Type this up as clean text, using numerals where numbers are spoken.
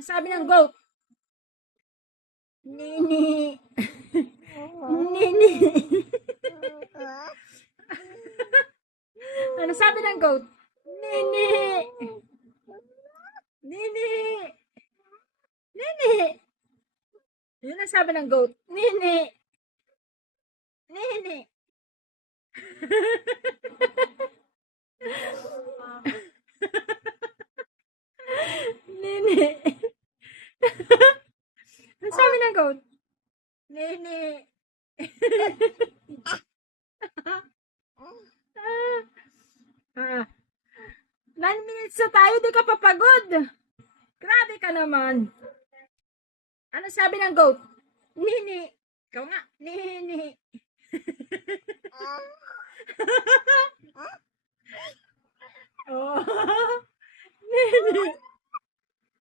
Ano sabi ng goat? Nini. Nini. Ano sabi ng goat? Nini. Nini. Nini. Yun ang sabi ng goat. Nini. Nini. Nini. Ano sabi ng goat? Nini. Ah, 9 minutes na tayo, di ka papagod. Grabe ka naman. Ano sabi ng goat? Nini. Ikaw nga. Nini. Oh. Nini.